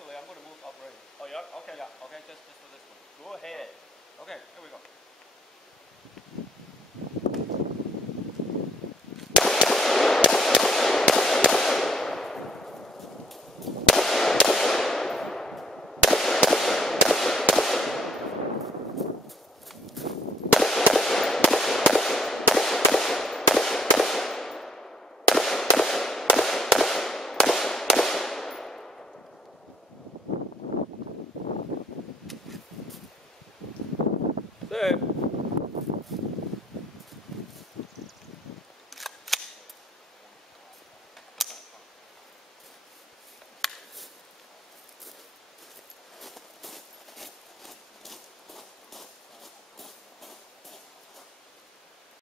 actually, I'm gonna move up right. Oh, yeah? Okay. Yeah, okay, just for this one. Go ahead. Okay, here we go. Set.